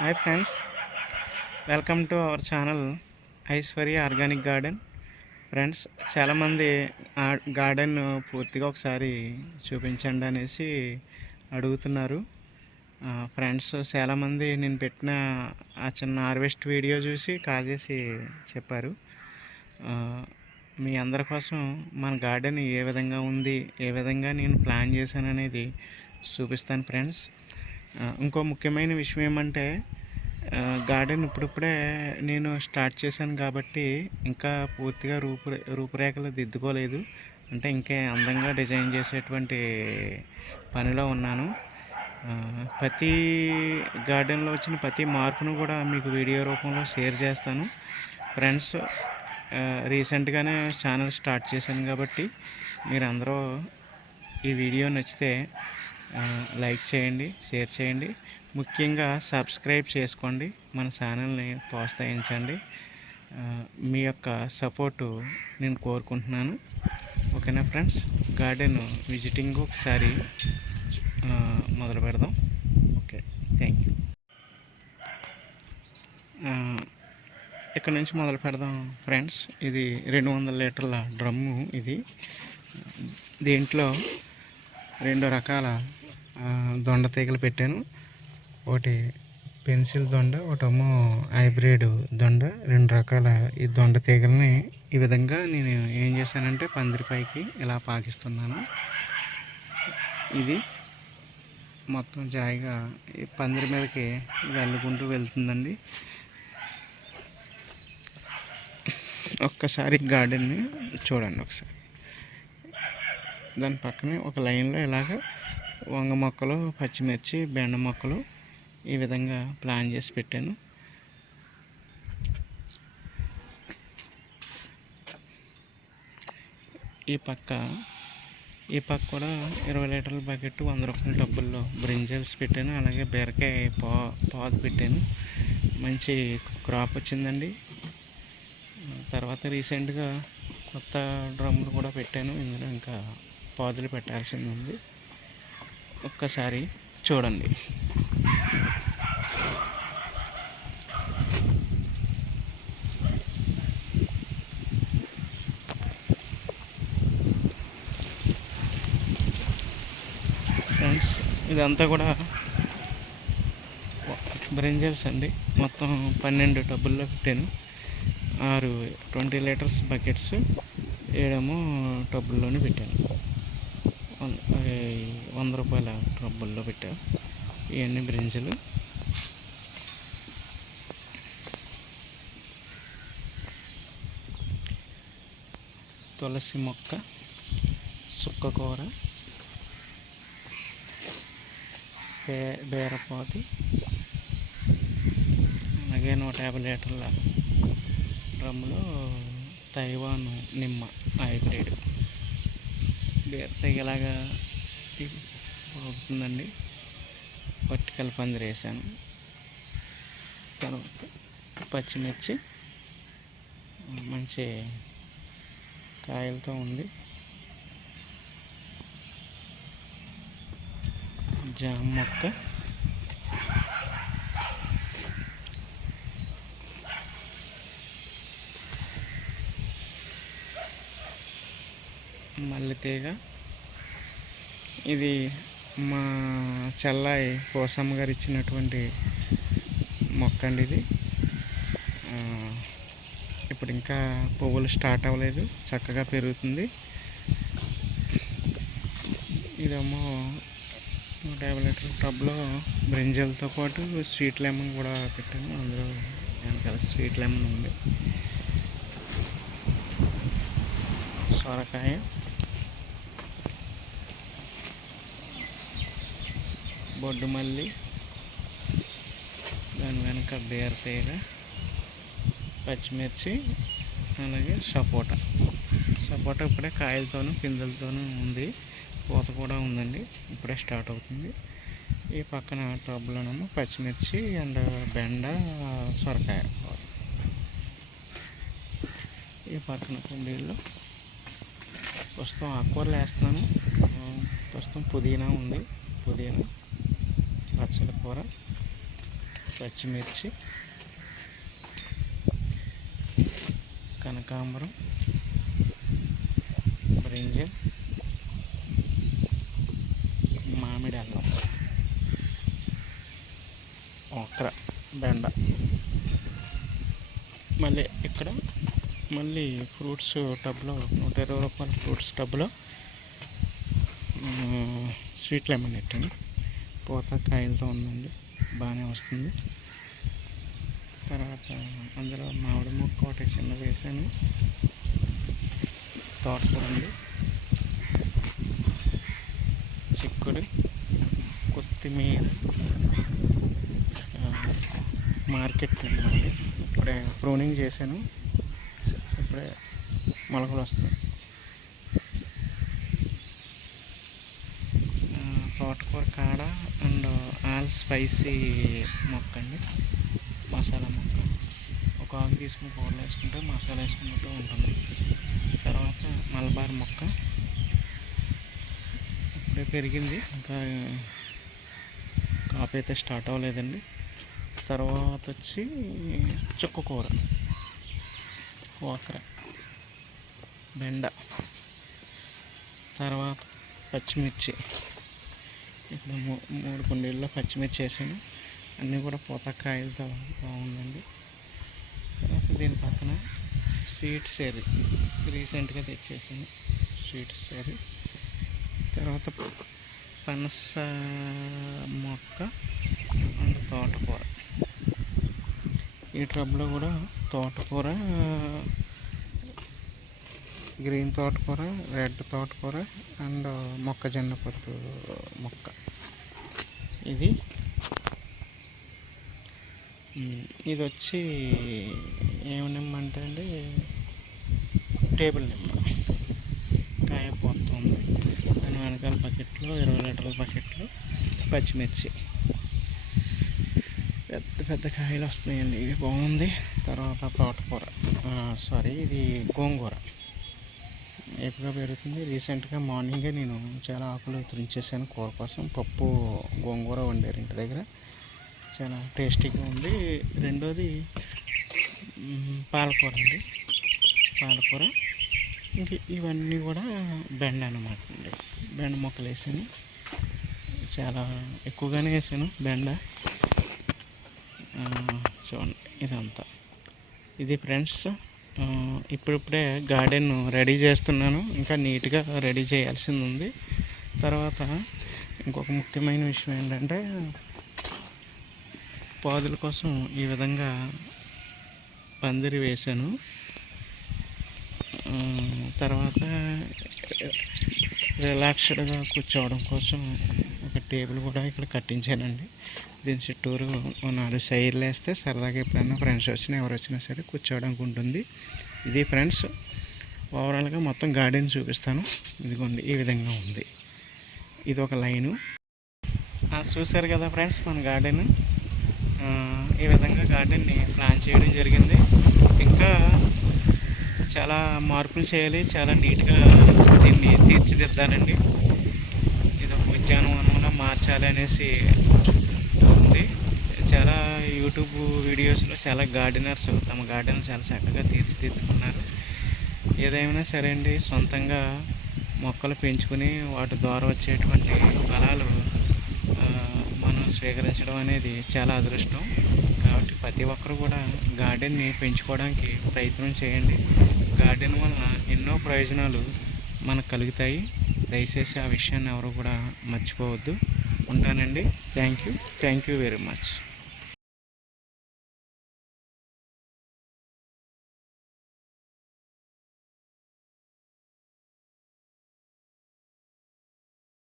Hi friends, welcome to our channel Aishwarya organic garden. Friends, చాలామంది ఆ garden పూర్తిగా ఒకసారి చూపించండి అనేసి అడుగుతున్నారు. ఫ్రెండ్స్ చాలామంది నేను పెట్టిన ఆ చిన్న హార్వెస్ట్ వీడియో చూసి కాల్ చేసి చెప్పారు. ఆ, మీ అందరి కోసం మన గార్డెన్ ఏ విధంగా ఉంది, ఏ విధంగా నేను ప్లాన్ చేశాను అనేది చూపిస్తాను ఫ్రెండ్స్. ఇంకో ముఖ్యమైన విషయం ఏమంటే, గార్డెన్ ఇప్పుడిప్పుడే నేను స్టార్ట్ చేశాను కాబట్టి ఇంకా పూర్తిగా రూపురేఖలు దిద్దుకోలేదు. అంటే ఇంకే అందంగా డిజైన్ చేసేటువంటి పనిలో ఉన్నాను. ప్రతి గార్డెన్లో వచ్చిన ప్రతి మార్పును కూడా మీకు వీడియో రూపంలో షేర్ చేస్తాను ఫ్రెండ్స్. రీసెంట్గానే ఛానల్ స్టార్ట్ చేశాను కాబట్టి మీరు అందరూ ఈ వీడియో నచ్చితే లైక్ చేయండి, షేర్ చేయండి, ముఖ్యంగా సబ్స్క్రైబ్ చేసుకోండి, మన ఛానల్ని ప్రోత్సహించండి. మీ యొక్క సపోర్టు నేను కోరుకుంటున్నాను. ఓకేనా ఫ్రెండ్స్, గార్డెన్ విజిటింగ్ ఒకసారి మొదలు పెడదాం. Okay, thank you. ఇక్కడ నుంచి మొదలు పెడదాం ఫ్రెండ్స్. ఇది 200 లీటర్ల డ్రమ్ము. ఇది దీంట్లో 2 రకాల దొండ తీగలు పెట్టాను. ఒకటి పెన్సిల్ దొండ, ఒకటేమో హైబ్రిడ్ దొండ. 2 రకాల ఈ దొండ తీగల్ని ఈ విధంగా నేను ఏం చేశానంటే పందిరిపైకి ఇలా పాకిస్తున్నాను. ఇది మొత్తం జాయిగా ఈ పందిరి మీదకి ఇది అల్లుకుంటూ వెళ్తుందండి. ఒక్కసారి గార్డెన్ని చూడండి ఒకసారి. దాని పక్కనే ఒక లైన్లో ఇలాగ వంగ మొక్కలు, పచ్చిమిర్చి, బెండ మొక్కలు ఈ విధంగా ప్లాన్ చేసి పెట్టాను. ఈ పక్క కూడా 20 లీటర్ల బకెట్ 100 రూపాయల డబ్బుల్లో బ్రింజల్స్ పెట్టాను. అలాగే బీరకాయ పాదు పెట్టాను. మంచి క్రాప్ వచ్చిందండి. తర్వాత రీసెంట్గా కొత్త డ్రమ్ములు కూడా పెట్టాను. ఇందులో ఇంకా పాదులు పెట్టాల్సింది ఉంది. ఒక్కసారి చూడండి. ఫ్రెండ్స్, ఇదంతా కూడా బ్రింజల్స్ అండి. మొత్తం 12 టబ్బుల్లో పెట్టాను. 6 20 లీటర్స్ బకెట్స్, 7 టబ్బుల్లోనే పెట్టాను. 100 రూపాయల టబ్బుల్లో పెట్టాను. ఇవన్నీ బ్రింజలు. తులసి మొక్క, సుక్కకూర, బీరపాదు, అలాగే 150 లీటర్ల డ్రమ్ములో తైవాన్ నిమ్మ హైబ్రిడ్. బీరకాయ ఇలాగా అవుతుందండి. వర్టికల్ పందిరి వేసాను. తర్వాత పచ్చిమిర్చి మంచి కాయలతో ఉంది. జామ మొక్క, మల్లెతీగ. ఇది మా చెల్లాయి పోసమ్మ గారు ఇచ్చినటువంటి మొక్క అండి. ఇది ఇప్పుడు ఇంకా పువ్వులు స్టార్ట్ అవ్వలేదు, చక్కగా పెరుగుతుంది. ఇదేమో 150 లీటర్ల టబ్లో బ్రింజల్తో పాటు స్వీట్ లెమన్ కూడా పెట్టాను. అందులో వెనకాల స్వీట్ లెమన్ ఉంది. సొరకాయ, బొడ్డు మల్లి, దాని వెనక బీరతీగ, పచ్చిమిర్చి, అలాగే సపోటా ఇప్పుడే కాయలతోనూ పిందెలతోనూ ఉంది. పూత కూడా ఉందండి, ఇప్పుడే స్టార్ట్ అవుతుంది. ఈ పక్కన టబ్లోనేమో పచ్చిమిర్చి అండ్ బెండ, సొరకాయ. ఈ పక్కన కుండీల్లో ప్రస్తుతం ఆకుకూరలు వేస్తున్నాను. ప్రస్తుతం పుదీనా ఉంది, పుదీనా, పచ్చల కూర, పచ్చిమిర్చి, కనకాంబరం, బ్రింజల్, మామిడి అల్లం, ఓక్ర, బెండ. మళ్ళీ ఇక్కడ ఫ్రూట్స్ టబ్లో 120 రూపాయల ఫ్రూట్స్ టబ్లో స్వీట్ లెమన్ పెట్టాను. పూత కాయలతో ఉందండి, బాగానే వస్తుంది. తర్వాత అందులో మామిడి మొక్క ఒకటి చిన్న వేసాను. తోటకూర ఉంది, చిక్కుడు, కొత్తిమీర. మార్కెట్ అండి, ఇప్పుడే ప్రూనింగ్ చేశాను, ఇప్పుడే మొలకలు వస్తాయి. తోటకూర కాడ అండ్ ఆల్ స్పైసీ మొక్క అండి, మసాలా మొక్క. ఒక ఆకు తీసుకుని కూరలు వేసుకుంటే మసాలా వేసుకున్నట్టు ఉంటుంది. తర్వాత మలబార్ మొక్క ఇప్పుడే పెరిగింది, ఇంకా కాపు అయితే స్టార్ట్ అవ్వలేదండి. తర్వాత వచ్చి చుక్కకూర, ఓక్ర, బెండ. తర్వాత పచ్చిమిర్చి, ఇక్కడ 3 కుండీల్లో పచ్చిమిర్చి వేసాను, అన్నీ కూడా పూతకాయలతో బాగుందండి. తర్వాత దీని పక్కన స్వీట్ చెర్రీ రీసెంట్గా తెచ్చేసాను, స్వీట్ చెర్రీ. తర్వాత పనస మొక్క అండ్ తోటకూర. ఈ ట్రబ్లో కూడా తోటకూర, గ్రీన్ తోటకూర, రెడ్ తోటకూర అండ్ మొక్కజొన్న పొత్తు మొక్క. ఇది వచ్చి ఏమి నిమ్మంటే అండి, టేబుల్ నిమ్మ. కాయ పోతుంది. దాని వెనకాల బకెట్లో 20 లీటర్ల బకెట్లో పచ్చిమిర్చి, పెద్ద కాయలు వస్తున్నాయండి, ఇది బాగుంది. తర్వాత తోటకూర, ఇది గోంగూర ఎక్కువగా పెరుగుతుంది. రీసెంట్గా మార్నింగే నేను చాలా ఆకులు తుంచేసాను కూర కోసం. పప్పు గోంగూర వండారు ఇంటి దగ్గర, చాలా టేస్టీగా ఉంది. రెండోది పాలకూర అండి, పాలకూర. ఇంక ఇవన్నీ కూడా బెండ అన్నమాట అండి. బెండ మొక్కలు వేసాను, చాలా ఎక్కువగానే వేసాను బెండ. చూడండి ఇదంతా. ఇది ఫ్రెండ్స్, ఇప్పుడిప్పుడే గార్డెన్ రెడీ చేస్తున్నాను, ఇంకా నీట్గా రెడీ చేయాల్సింది ఉంది. తర్వాత ఇంకొక ముఖ్యమైన విషయం ఏంటంటే, పాదుల కోసం ఈ విధంగా పందిరి వేశాను. తర్వాత రిలాక్స్డ్గా కూర్చోవడం కోసం ఒక టేబుల్ కూడా ఇక్కడ కట్టించానండి. దీని చుట్టూరు 4 సైర్లు వేస్తే సరదాగా ఎప్పుడైనా ఫ్రెండ్స్ వచ్చినా ఎవరు వచ్చినా సరే కూర్చోవడానికి ఉంటుంది. ఇది ఫ్రెండ్స్, ఓవరాల్గా మొత్తం గార్డెన్ చూపిస్తాను. ఇదిగోండి ఈ విధంగా ఉంది, ఇది ఒక లైను. చూసారు కదా ఫ్రెండ్స్, మన గార్డెన్ ఈ విధంగా గార్డెన్ని ప్లాన్ చేయడం జరిగింది. ఇంకా చాలా మార్పులు చేయాలి, చాలా నీట్గా దీన్ని తీర్చిదిద్దానండి. ఇది ఒక ఉద్యానవనంలో మార్చాలి అనేసి ఉంది. చాలా యూట్యూబ్ వీడియోస్లో చాలా గార్డెనర్స్ తమ గార్డెన్ చాలా చక్కగా తీర్చిదిద్దుకున్నారు. ఏదైనా సరే అండి, సొంతంగా మొక్కలు పెంచుకుని వాటి ద్వారా వచ్చేటువంటి ఫలాలు మనం స్వీకరించడం అనేది చాలా అదృష్టం. కాబట్టి ప్రతి ఒక్కరు కూడా గార్డెన్ని పెంచుకోవడానికి ప్రయత్నం చేయండి. గార్డెన్ వలన ఎన్నో ప్రయోజనాలు మనకు కలుగుతాయి. దయచేసి ఆ విషయాన్ని ఎవరు కూడా మర్చిపోవద్దు. ఉంటానండి. Thank you very much.